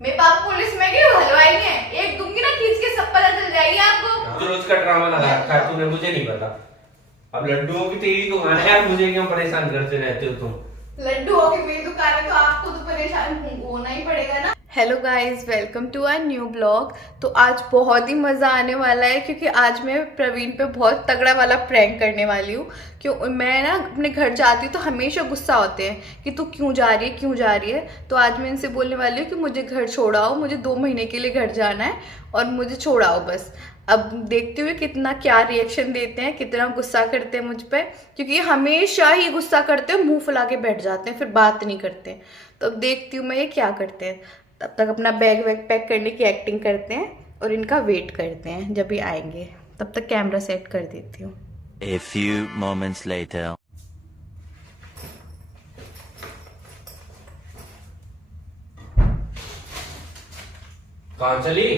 मेरे पापा पुलिस में गए हलवाई है, एक दूंगी ना खींच के सब पता चल जाएगी आपको। तो रोज का ड्रामा लगा रखा है तूने, मुझे नहीं पता। अब लड्डुओं की तेरी दुकान है यार, मुझे क्यों परेशान करते रहते हो तुम। लड्डुओं की मेरी दुकान है तो आपको तो परेशान होना ही पड़ेगा ना। Hello guys, welcome to our new blog. तो आज बहुत ही मज़ा आने वाला है क्योंकि आज मैं प्रवीण पे बहुत तगड़ा वाला प्रैंक करने वाली हूँ। क्यों मैं ना अपने घर जाती हूँ तो हमेशा गुस्सा होते हैं कि तू क्यों जा रही है, क्यों जा रही है। तो आज मैं इनसे बोलने वाली हूँ कि मुझे घर छोड़ाओ, मुझे 2 महीने के लिए घर जाना है और मुझे छोड़ाओ बस। अब देखते हुए कितना क्या रिएक्शन देते हैं, कितना गुस्सा करते हैं मुझ पे, क्योंकि हमेशा ही गुस्सा करते हैं, मुंह फुला के बैठ जाते हैं, फिर बात नहीं करते। तो अब देखती हूँ मैं ये क्या करते हैं। तब तक अपना बैग वैग पैक करने की एक्टिंग करते हैं और इनका वेट करते हैं जब ये आएंगे। तब तक कैमरा सेट कर देती हूँ। A few moments later. कहाँ चली?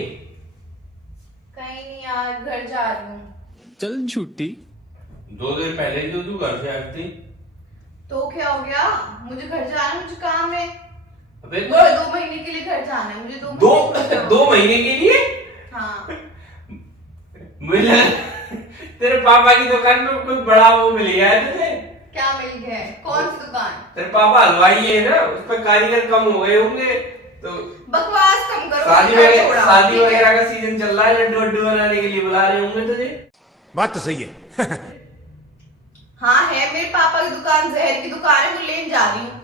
कहीं नहीं यार, घर जा रही हूँ। चल झूठी। 2 दिन पहले ही तो तू घर से आई थी। तो क्या हो गया, मुझे घर जाना है, मुझे काम है। अबे मुझे 2 महीने के लिए घर जाना है, मुझे 2 दो महीने के लिए? हाँ। मुझे लगा तेरे पापा की दुकान में कोई बड़ा वो मिल गया है तुझे। क्या मिल गया है? कौन सी दुकान? तेरे पापा हलवाई है ना, उस पर कारीगर कम हो गए होंगे तो बकवास कम करो। शादी घर छोड़ाओ, शादी ठीक है? वगैरह का सीजन चल रहा है, लड्डू वड्डू बनाने के लिए बुला रहे होंगे तुझे। बात तो सही है। हाँ है, मेरे पापा की दुकान जहर की दुकान है, वो लेने जा रही हूँ।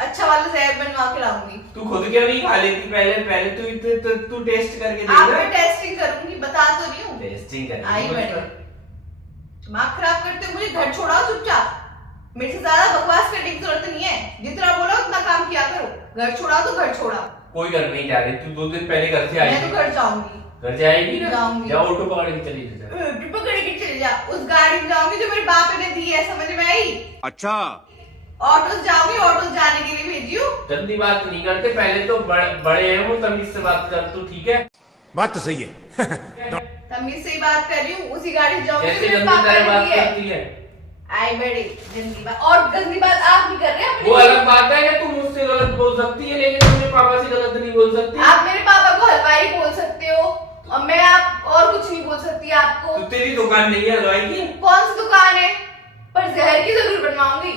अच्छा वाला जहर बनवा के लाऊंगी। तू खुद क्यों नहीं खा लेती? पहले तू टेस्ट करके देख आप ना। मैं टेस्टिंग करूंगी, बता तो नहीं हूँ। टेस्टिंग करनी आई है मैडम, उसका। दिमाग खराब करते हो, मुझे घर छोड़ाओ चुपचाप। मेरे से ज्यादा बकवास करने की जरूरत नहीं है, जितना बोला उतना काम किया करो। घर छोड़ाओ तो घर छोड़ाओ। कोई घर नहीं जा रही, तू 2 दिन पहले घर से आई मैं थी। तो घर जाऊंगी। घर जाएगी ना? जाऊंगी। जा ऑटो पकड़ के चली जा। पकड़ के चले जा, उस गाड़ी में जाऊंगी जो मेरे बाप ने दी है, समझ में आई? अच्छा। ऑटो से जाऊंगी, ऑटो से जाने के लिए भेजी हूँ। जल्दी बात नहीं करते, पहले तो बड़े हैं वो, तमीज से बात कर तू, ठीक है? बात तो सही है। तमीज से ही बात कर रही हूँ, उसी गाड़ी से जाऊंगी जो कैसे मेरे गंदी पापा तरह ने बात दी है। करती है? आई बड़ी गंदी बात, और गंदी बात आप भी कर रहे हैं। वो अलग बात है कि तू मुझसे गलत बोल सकती है, लेकिन अपने पापा से गलत नहीं बोल सकती। आप मेरे पापा को हलवाई बोल सकते हो और मैं आप और कुछ नहीं बोल सकती आपको। तो तेरी दुकान नहीं है हलवाई की? कौन सी दुकान है? पर जहर की जरूर बनवाऊंगी।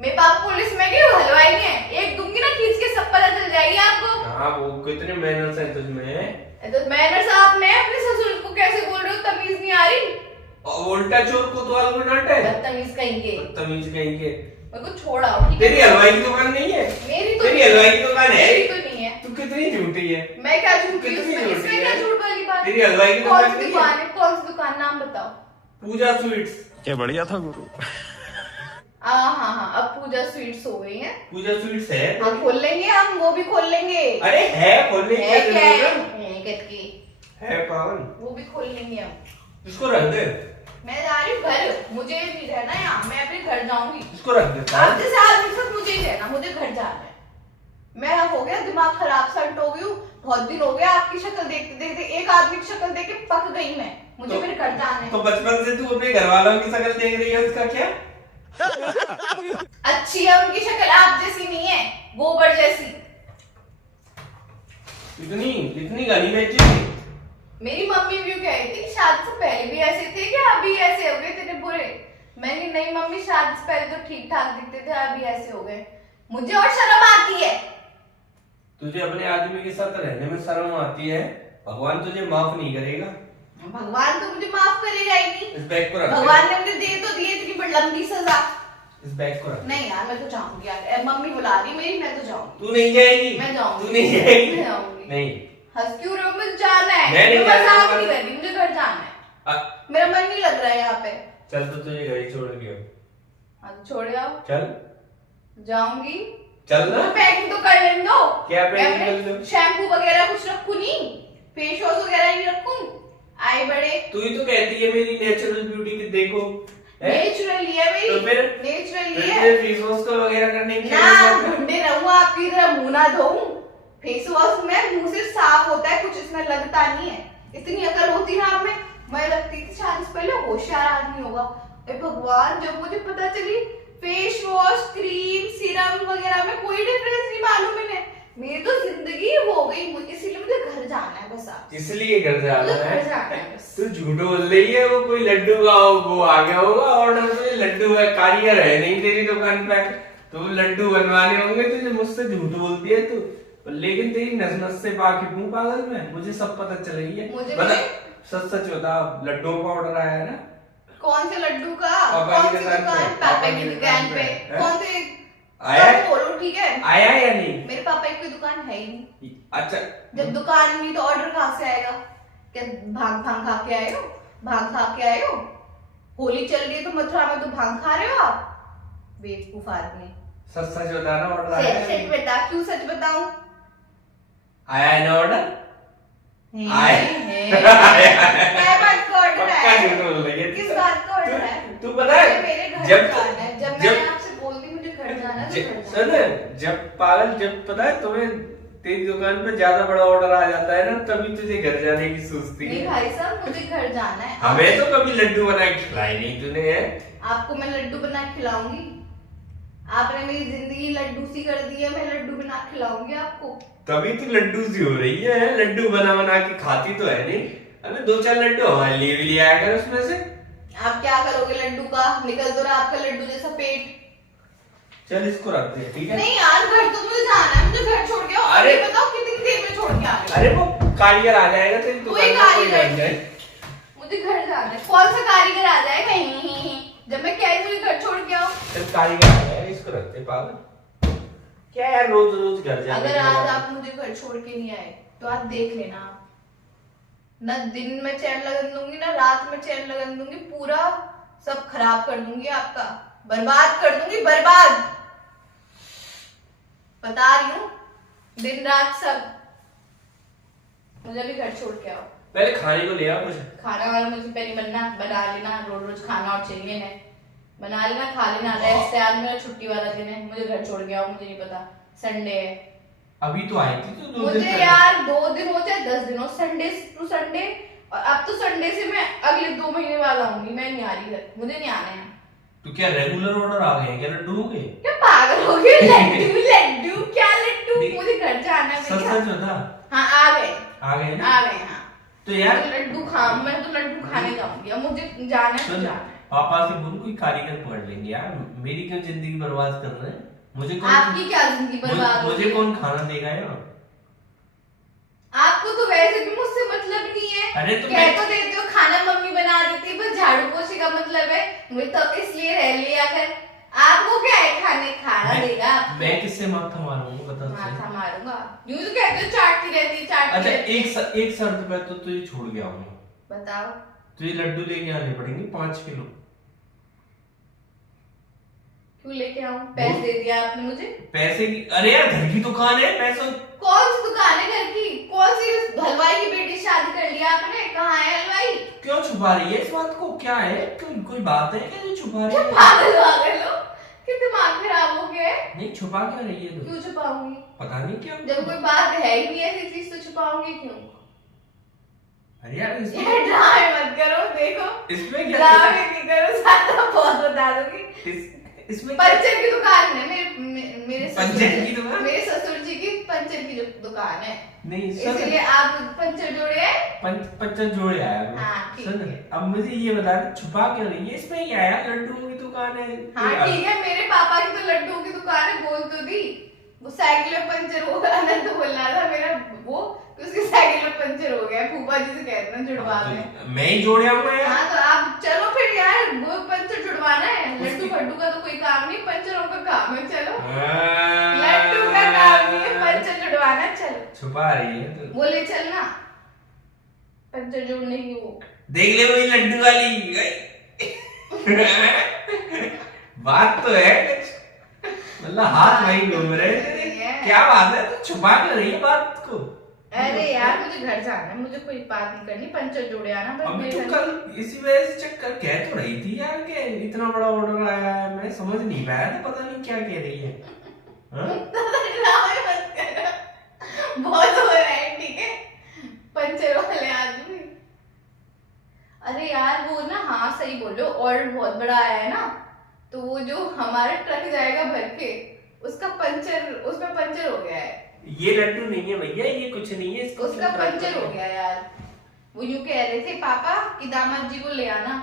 मेरे पापा पुलिस में गए हलवाई है, एक दूंगी ना खींच के सब पता चल जाएगी आपको। हाँ, वो कितने मैनर्स हैं तुझमें। तो मैनर्स आप में अपने ससुर को कैसे बोल रहे हो? तमीज नहीं आ रही? और उल्टा चोर कोतवाल को डांटे। बदतमीज कहेंगे। बदतमीज कहेंगे। मेरे को छोड़ाओ, ठीक है? तेरी हलवाई की दुकान नहीं है? मेरी तो तेरी हलवाई की दुकान है? मेरी तो नहीं है। तू कितनी झूठी है। मैं क्या झूठी हूँ? कितनी इसमें झूठी इसमें है? क्या झूठ वाली बात? तेरी हलवाई की कौन दुकान सी नहीं दुकान है? है? कौन सी दुकान, नाम बताओ। पूजा स्वीट्स। क्या बढ़िया था गुरु। हाँ हाँ हाँ, अब पूजा स्वीट्स हो गई है। पूजा स्वीट्स है? हम खोल लेंगे, हम वो भी खोल लेंगे। अरे है, खोलने है की क्या क्या है? जरूरत है? है करके है कौन? वो भी खोल लेंगे हम। इसको रख दे। मैं जा रही हूँ घर, मुझे नहीं रहना यहाँ, मैं अपने घर जाऊंगी। इसको रख दे। अब जैसे आदमी के साथ मुझे ही रहना, मुझे घर जाना है। मैं हो गया दिमाग खराब, सट हो गई हूँ। बहुत दिन हो गया आपकी शक्ल देखते देखते, एक आदमी की शक्ल देख के पक गई मैं। मुझे तो- मेरे घर जाना है। तो बचपन से तू अपने घर वालों की शक्ल देख रही है, उसका क्या? अच्छी है उनकी शक्ल, आप जैसी नहीं है, गोबर जैसी। इतनी इतनी गाली बेची थी? मेरी मम्मी भी कह रही थी कि शादी से पहले भी ऐसे थे क्या अभी ऐसे हो गए तेरे बुरे? मैंने नहीं मम्मी, शादी से पहले तो ठीक ठाक दिखते थे, अभी ऐसे हो गए। मुझे और शर्म आती है। तुझे अपने आदमी के साथ रहने में शर्म आती है? भगवान तुझे माफ नहीं करेगा। भगवान तो मुझे माफ करेगा ही नहीं। इस बैग को रख दे। भगवान ने मुझे दे तो दिए इतनी बड़ी लंबी सजा। इस बैग को रख दे। नहीं यार, मैं तो जाऊंगी यार, मम्मी बुला रही मेरी, मैं तो जाऊंगी। तू नहीं जाएगी? मैं जाऊंगी। तू नहीं जाएगी? मैं जाऊंगी। नहीं। हंस क्यों रहे हो? मुझे जाना है। मैं नहीं मजाक जाना। नहीं कर रही, मुझे घर जाना है। आ- मेरा मन नहीं लग रहा है यहाँ पे। चल तो तुझे घर ही छोड़ के आओ। हाँ तो छोड़ आओ। चल जाऊंगी। चल ना। पैकिंग तो कर लेने दो। क्या मैं पैकिंग अपने कर लो? शैम्पू वगैरह कुछ रखूं नहीं, फेस वॉश वगैरह नहीं रखूं। आए बड़े तू ही तो कहती है मेरी नेचुरल ब्यूटी की, देखो है? नेचुरली है मेरी। तो फिर नेचुरली है तुझे फेस वॉश का वगैरह करने की क्या ना। जरूरत है? ढूंढे रहूं आपकी तरह, मुंह ना धोऊं। फेस वॉश में मुंह से साफ होता है, कुछ इसमें लगता नहीं है। इतनी अकल होती है आप में। मैं लगती थी शादी से पहले होशियार आदमी होगा। ए भगवान, जब मुझे पता चली फेस वॉश, क्रीम, सीरम वगैरह में कोई डिफरेंस नहीं मालूम इन्हें, मेरी तो जिंदगी हो गई इसलिए घर जाना मुझे घर है। जाना है बस। तू झूठ बोल रही है, वो कोई लड्डू का वो आ गया होगा ऑर्डर पे, लड्डू है, कारीगर है नहीं तेरी दुकान पे, तो लड्डू बनवाने होंगे तुझे, मुझसे झूठ बोलती है तू। लेकिन तेरी नस नस से वाकिफ हूँ पागल मैं, मुझे सब पता चल गई है। मुझे बता, सच सच बता, लड्डुओं का ऑर्डर आया है ना? कौन से लड्डू का? पापा कौन की सी दुकान दुकान? पे, पापा की दुकान पे। हैं? कौन से? आया है? सब बोलो ठीक है। आया है या नहीं? मेरे पापा की कोई दुकान है ही नहीं। अच्छा, जब दुकान नहीं तो ऑर्डर कहाँ से आएगा? क्या भांग भांग खा के आए हो? भांग खा के आए हो? होली चल रही है तो मथुरा में तो भांग खा रहे हो आप? बेवकूफ आदमी। सच सच बता ना, ऑर्डर आया सच है? सच बता, क्यों सच बताऊं? आया है ना ऑर्डर? क्या बात का ऑर्डर पक्का है? झूठ बोल रही है। किस बात का ऑर्डर है? तू पता है, मेरे घर जब जाना है। जब मैंने आपसे बोलती मुझे घर जाना है तो घर जाना सुन, है। जब पागल, जब पता है तुम्हें तेरी दुकान पे ज्यादा बड़ा ऑर्डर आ जाता है ना, तभी तुझे घर जाने की सोचती नहीं है। भाई साहब, मुझे घर जाना है। हमें तो कभी लड्डू बना के खिलाए नहीं तूने, है? आपको मैं लड्डू बना के खिलाऊंगी। आपने मेरी जिंदगी लड्डू सी कर दी है, मैं लड्डू बना के खिलाऊंगी आपको। तभी तू लड्डू सी हो रही है, लड्डू बना बना के खाती तो है नहीं। अबे 2-4 लड्डू हमारे लिए भी ले आया कर उसमें से। आप क्या करोगे लड्डू का? निकल तो रहा आपका लड्डू जैसा पेट। चल इसको रखते हैं, ठीक है? नहीं यार, घर तो मुझे जाना है, मुझे घर छोड़ के आओ। अरे अरे बताओ कितनी देर में छोड़ के आ रहे हो? अरे वो कारीगर आ जाएगा तेरी दुकान कोई पे, कारीगर बन जाए। मुझे घर जाना है। कौन सा कारीगर आ जाए कहीं? जब मैं कह रही मुझे घर छोड़ के आओ। चल कारीगर आ जाएगा, इसको रखते हैं, पागल क्या यार, रोज रोज घर जाने अगर के आज बाद। आप मुझे घर छोड़ के नहीं आए तो आज देख लेना, ना दिन में चैन लगन दूंगी ना रात में चैन लगन दूंगी। पूरा सब खराब कर दूंगी आपका, बर्बाद कर दूंगी, बर्बाद। बता रही हूँ, दिन रात सब। मुझे भी घर छोड़ के आओ। पहले खाने को ले आ कुछ। खाना वाला मुझे पहले बना लेना, रोज रोज खाना और चाहिए ना, बना लेना, खा लेना। रेस्ट है, आज मेरा छुट्टी वाला दिन है, मुझे घर छोड़ के आओ। मुझे नहीं पता, संडे है। अभी तो आई थी तो 2 दिन मुझे पहले। यार 2 दिन हो चाहे 10 दिन हो, संडे टू संडे। और अब तो संडे से मैं अगले 2 महीने बाद आऊंगी। मैं नहीं आ रही घर, मुझे नहीं आना है। तो क्या रेगुलर ऑर्डर आ गए हैं क्या लड्डू के? क्या पागल हो गए? लड्डू लड्डू क्या लड्डू? मुझे घर जाना है सच भैया। सच बता। हाँ आ गए, आ गए ना? आ गए। हाँ तो यार तो लड्डू खा, मैं तो लड्डू खाने जाऊंगी। अब मुझे जाना है तो सुन, जाना है। पापा से बोल कोई कारीगर पकड़ लेंगे यार, मेरी क्यों जिंदगी बर्बाद कर रहे हैं? मुझे कौन आपकी क्या जिंदगी बर्बाद मुझे होगी? कौन खाना देगा यार? आपको तो वैसे भी मुझसे मतलब नहीं है। अरे तो कह मैं- तो देते हो खाना मम्मी बना देती है, बस झाड़ू पोछे का मतलब है। मुझे तो इसलिए रह लिया कर। आपको क्या है, खाना देगा आपको। मैं किससे माथा मारूंगा बता माथा सही। मारूंगा। यूं तो कहते हो चाटती रहती है, चाटती अच्छा रहती है। एक शर्त पे तो तुझे छोड़ के आऊंगा। बताओ। तुझे लड्डू लेके आने पड़ेंगे 5 किलो। क्यों लेके आऊं? पैसे दे दिया आपने मुझे। पैसे की? अरे यार घर की दुकान है, पैसों। कौन सी दुकान है घर की? कौन सी हलवाई की बेटी से शादी कर लिया आपने? कहाँ है हलवाई? क्यों छुपा रही है इस बात को? क्या है, कोई बात है क्या जो छुपा रही क्या है? पागल हो? कि दिमाग खराब हो गया है? नहीं छुपा क्या रही है तू? क्यों छुपाऊंगी? पता नहीं क्या। जब कोई बात है ही नहीं ऐसी चीज तो छुपाऊंगी क्यों? अरे यार ये ड्रामे मत करो, देखो इसमें क्या ड्रामे नहीं करो, ज्यादा बहुत बता दूंगी। इसमें पंचर की दुकान है मेरे पंचर की दुकान? मेरे ससुर जी की पंचर की दुकान है, नहीं सुन, इसलिए आप पंचर जोड़े हैं। पंचर जोड़े आया मैं। हाँ, ठीक सुन, है। अब मुझे ये बता छुपा क्यों रही है? इसमें क्या है, लड्डुओं की दुकान है। हाँ ठीक है, मेरे पापा की तो लड्डुओं की दुकान है, बोल तो दी। वो साइकिल में पंचर हो गया, अनंत बोल रहा था मेरा वो, उसकी साइकिल में पंचर हो गया। फूफा जी से कहते हैं जुड़वा दें। मैं ही जोड़े आऊंगा यार। हाँ तो आप चलो फिर यार, वो पंचर जुड़वाना है। लड्डू फड्डू का तो कोई काम नहीं, पंचरों का काम है। चलो लड्डू का काम नहीं है, पंचर जुड़वाना। चलो छुपा रही है तो। वो ले चलना, पंचर जोड़ने की वो। देख ले वही लड्डू वाली। बात तो है कुछ, मतलब हाथ वही घूम रहे हैं। क्या बात है, तू छुपा क्यों रही है बात को? अरे यार मुझे घर जाना है, मुझे कोई बात नहीं करनी, पंचर जोड़े आना बस। अभी मेरे तू घर कल इसी वजह से चक्कर कह तो रही थी यार कि इतना बड़ा ऑर्डर आया है, मैं समझ नहीं पाया था, पता नहीं क्या कह रही है। हाँ? ड्रामे मत करो, बहुत हो रहा है। ठीक है, पंचर वाले आदमी। अरे यार वो ना, हाँ सही बोलो, ऑर्डर बहुत बड़ा आया है ना, तो वो जो हमारा ट्रक जाएगा भर के, उसका पंचर, उसमें पंचर हो गया है। ये लड्डू नहीं है भैया, ये कुछ नहीं है, इसको उसका पंचर हो गया यार। वो यूं कह रहे थे पापा कि दामाद जी को ले आना,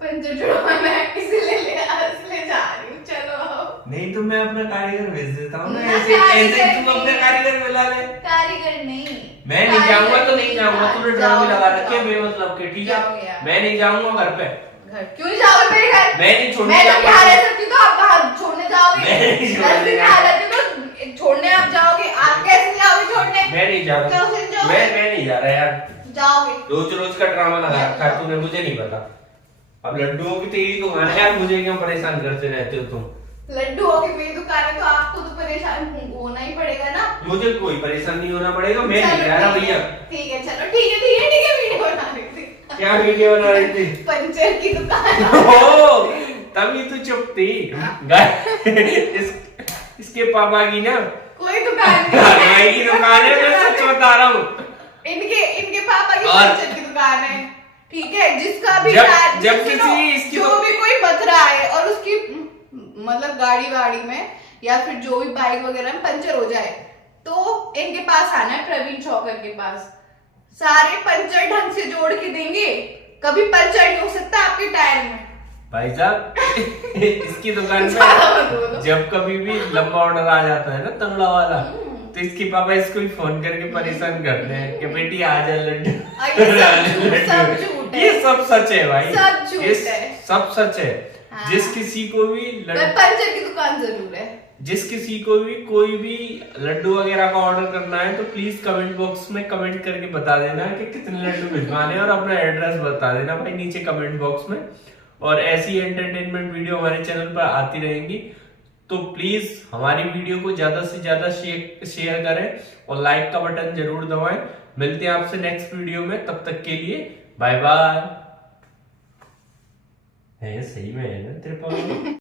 पंचर जुड़वाना है, इसलिए ले जा रही हूँ। चलो आओ। नहीं तो मैं अपना कारीगर भेज देता हूँ ना, ना, ऐसे कारीगर तुम अपने नहीं। कारीगर बुला ले। कारीगर नहीं, मैं नहीं जाऊंगा तो नहीं जाऊंगा, तूने ड्रामे जाओ, लगा रखे जाओ। बेमतलब के, ठीक जाओ है। यार। मैं नहीं जाऊंगा घर पे। घर क्यों नहीं जाओगे मेरे घर? मैं नहीं छोड़ने मैं तो जाऊंगा। यहाँ रह सकती हूँ, तो आप कहाँ छोड़ने जाओगे? मैं नहीं छोड़ने 10 दिन यहाँ रहती हूँ, तो छोड़ने आप जाओगे? आप कैसे जाओगे छोड़ने? मैं नहीं जा रहा, कैसे जाओगे? मैं नहीं जा रहा यार। जाओगे। रोज रोज का ड्रामा लगा रखा है तूने, मुझे नहीं पता। अब लड्डुओं की तेरी दुकान है यार, मुझे क्यों परेशान करते रहते हो तुम? लड्डू हो के मेरी दुकान है तो आपको तो परेशान होना ही पड़ेगा ना। मुझे कोई परेशान नहीं होना पड़ेगा, मैं नहीं चलो, जा रहा ठीक है, भैया। ठीक है, चलो ठीक है, वीडियो बना रही थी। क्या वीडियो बना रही थी? पंचर की दुकान। ओ, तभी तू चुप थी। इसके पापा की ना कोई दुकान हलवाई की दुकान है, मैं सच बता रहा हूँ। इनके पापा की और- पंचर की दुकान है, ठीक है। जिसका भी जब किसी इसकी जो भी कोई बच रहा है और उसकी मतलब गाड़ी में या फिर जो भी बाइक वगैरह में पंचर हो जाए तो इनके पास आना है, प्रवीण चौकर के पास। सारे पंचर ढंग से जोड़ के देंगे, कभी पंचर नहीं हो सकता आपके टायर में। भाई साहब इसकी दुकान ज्यादा मत बोलो। पे जब कभी भी लंबा ऑर्डर आ जाता है ना तगड़ा वाला, तो इसके पापा इसको ही फोन करके परेशान करते हैं कि बेटी आ जा लड्डू। सब झूठ है। ये सब सच है भाई, सब झूठ ये है। सब सच है। हाँ। जिस किसी को भी पर पंचर की दुकान जरूर है। जिस किसी को भी कोई भी लड्डू वगैरह का ऑर्डर करना है तो प्लीज कमेंट बॉक्स में कमेंट करके बता देना कि कितने लड्डू भिजवाने हैं और अपना एड्रेस बता देना भाई नीचे कमेंट बॉक्स में। और ऐसी एंटरटेनमेंट वीडियो हमारे चैनल पर आती रहेंगी, तो प्लीज हमारी वीडियो को ज्यादा से ज्यादा शेयर करें और लाइक का बटन जरूर दबाएं। मिलते हैं आपसे नेक्स्ट वीडियो में, तब तक के लिए बाय बाय। है सही में है ना तेरे पास?